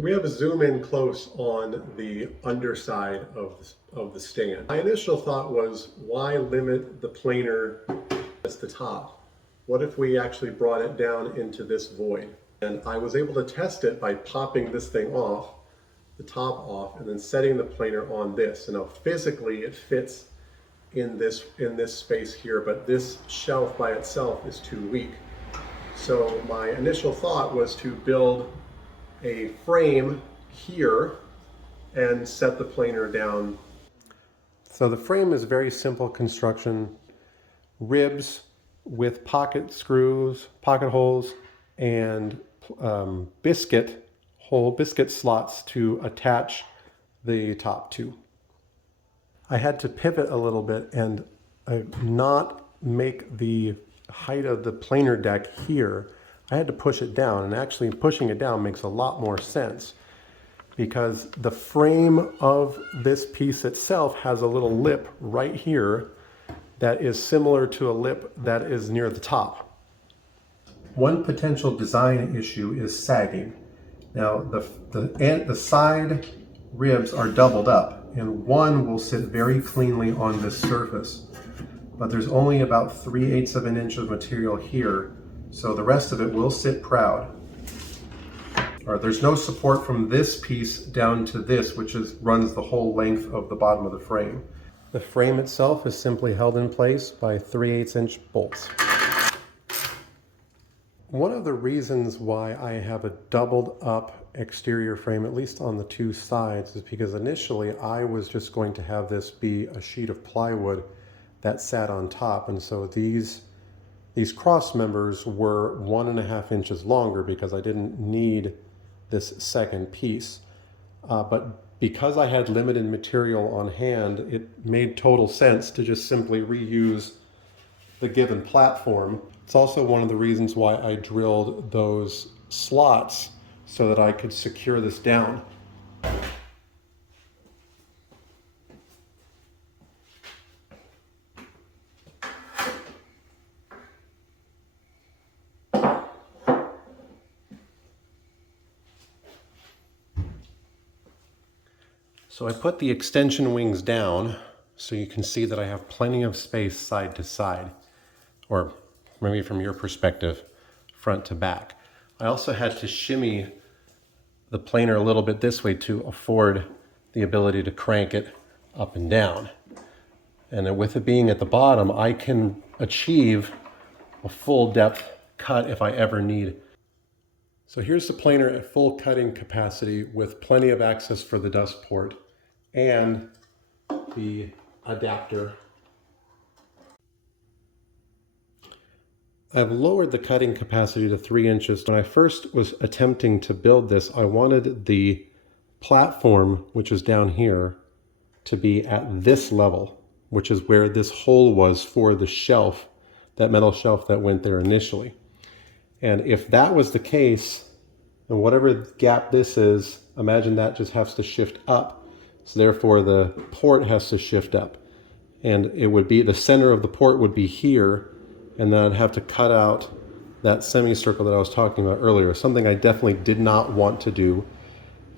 We have a zoom in close on the underside of the stand. My initial thought was, why limit the planer as the top? What if we actually brought it down into this void? And I was able to test it by popping this thing off, the top off, and then setting the planer on this. And now physically it fits in this space here, but this shelf by itself is too weak. So my initial thought was to build a frame here and set the planer down. So the frame is very simple construction. Ribs with pocket screws, pocket holes, and biscuit slots to attach the top to. I had to pivot a little bit and not make the height of the planer deck here. I had to push it down, and actually pushing it down makes a lot more sense because the frame of this piece itself has a little lip right here that is similar to a lip that is near the top. One potential design issue is sagging. Now the side ribs are doubled up, and one will sit very cleanly on this surface, but there's only about 3/8 of an inch of material here, so the rest of it will sit proud. Or there's no support from this piece down to this, which runs the whole length of the bottom of the frame. The frame itself is simply held in place by 3/8 inch bolts. One of the reasons why I have a doubled up exterior frame, at least on the two sides, is because initially I was just going to have this be a sheet of plywood that sat on top, and so these cross members were 1.5 inches longer because I didn't need this second piece. But because I had limited material on hand, it made total sense to just simply reuse the given platform. It's also one of the reasons why I drilled those slots so that I could secure this down. So I put the extension wings down so you can see that I have plenty of space side to side, or maybe from your perspective, front to back. I also had to shimmy the planer a little bit this way to afford the ability to crank it up and down. And with it being at the bottom, I can achieve a full depth cut if I ever need. So here's the planer at full cutting capacity with plenty of access for the dust port and the adapter. I've lowered the cutting capacity to 3 inches. When I first was attempting to build this, I wanted the platform, which is down here, to be at this level, which is where this hole was for the shelf, that metal shelf that went there initially. And if that was the case, then whatever gap this is, imagine that just has to shift up. So therefore the port has to shift up. And it would be, the center of the port would be here, and then I'd have to cut out that semicircle that I was talking about earlier, something I definitely did not want to do.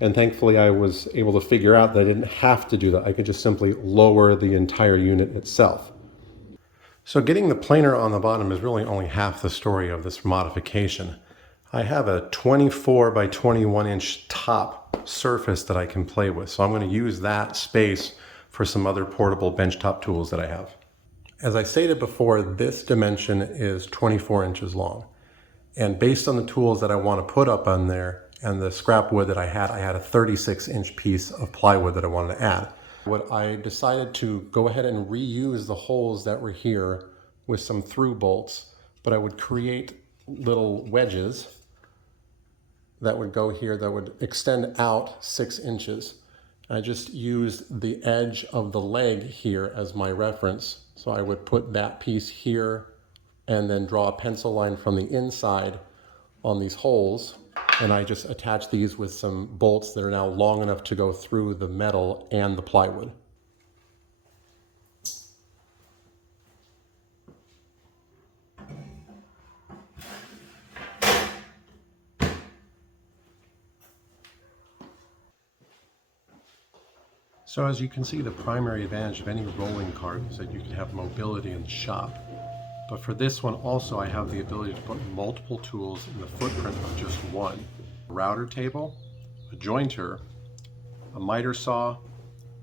And thankfully I was able to figure out that I didn't have to do that. I could just simply lower the entire unit itself. So getting the planer on the bottom is really only half the story of this modification. I have a 24 by 21 inch top surface that I can play with. So I'm going to use that space for some other portable benchtop tools that I have. As I stated before, this dimension is 24 inches long. And based on the tools that I want to put up on there and the scrap wood that I had a 36 inch piece of plywood that I wanted to add. What I decided to go ahead and reuse the holes that were here with some through bolts, but I would create little wedges that would go here that would extend out 6 inches. I just used the edge of the leg here as my reference. So I would put that piece here and then draw a pencil line from the inside on these holes. And I just attach these with some bolts that are now long enough to go through the metal and the plywood. So as you can see, the primary advantage of any rolling cart is that you can have mobility in the shop. But for this one also, I have the ability to put multiple tools in the footprint of just one. A router table, a jointer, a miter saw,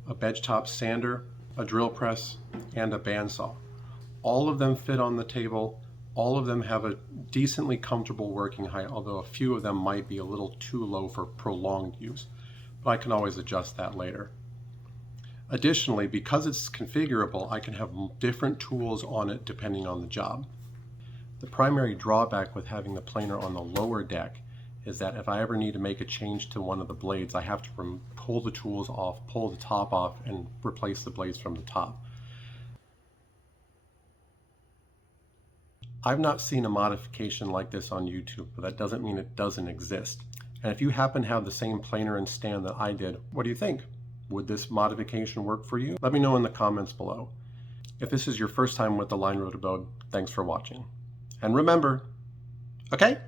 a benchtop sander, a drill press, and a bandsaw. All of them fit on the table. All of them have a decently comfortable working height, although a few of them might be a little too low for prolonged use, but I can always adjust that later. Additionally, because it's configurable, I can have different tools on it depending on the job. The primary drawback with having the planer on the lower deck is that if I ever need to make a change to one of the blades, I have to pull the tools off, pull the top off, and replace the blades from the top. I've not seen a modification like this on YouTube, but that doesn't mean it doesn't exist. And if you happen to have the same planer and stand that I did, what do you think? Would this modification work for you? Let me know in the comments below. If this is your first time with the line rotor boat, thanks for watching. And remember, okay?